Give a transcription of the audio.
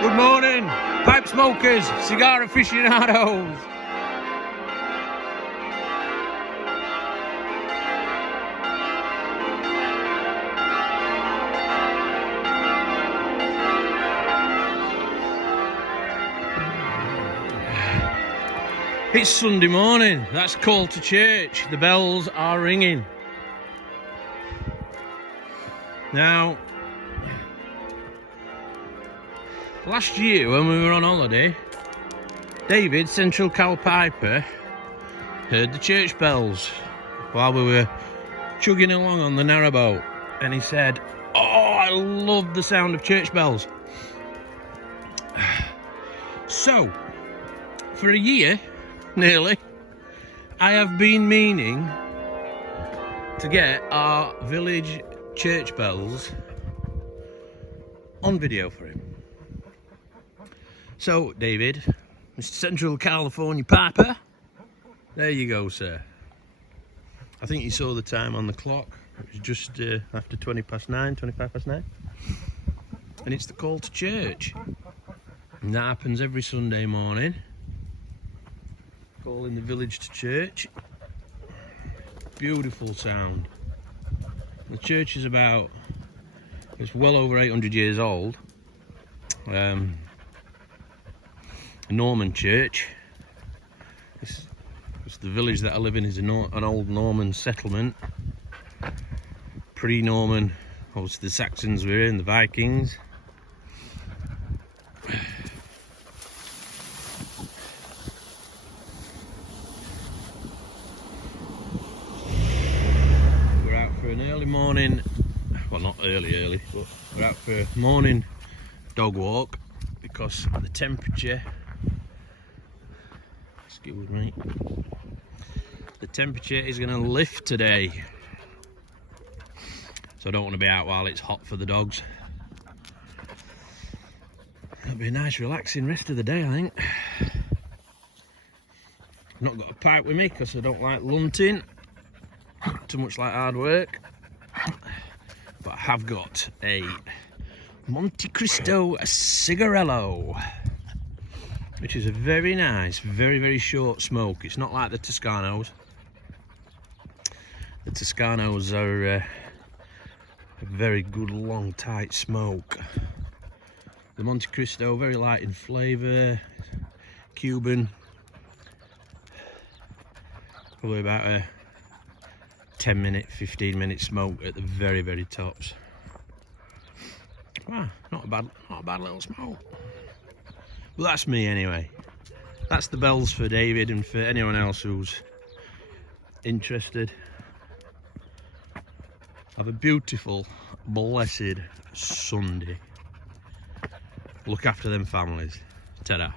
Good morning, pipe smokers, cigar aficionados. It's Sunday morning, that's call to church, the bells are ringing. Now, last year when we were on holiday, David, Central Cal Piper, heard the church bells while we were chugging along on the narrowboat, and he said, "Oh, I love the sound of church bells." So, for a year, nearly, I have been meaning to get our village church bells on video for him. So, David, Mr. Central California Piper, there you go, sir. I think you saw the time on the clock. It was just after 25 past 9. And it's the call to church. And that happens every Sunday morning. Calling the village to church. Beautiful sound. The church is it's well over 800 years old. A Norman church. It's the village that I live in is an old Norman settlement. Pre-Norman, obviously the Saxons were in, the Vikings. We're out for an early morning, well not early, but we're out for a morning dog walk because the temperature, excuse me, the temperature is going to lift today. So I don't want to be out while it's hot for the dogs. It'll be a nice relaxing rest of the day, I think. I've not got a pipe with me because I don't like lunting. Too much like hard work. But I have got a Montecristo Cigarello, which is a very nice, very short smoke. It's not like the Toscanos. The Toscanos are a very good long tight smoke. The Montecristo, very light in flavour, Cuban, probably about a 10-minute, 15-minute smoke at the very tops. Wow, not a bad little smoke. Well, that's me anyway. That's the bells for David and for anyone else who's interested. Have a beautiful, blessed Sunday. Look after them families. Ta-da.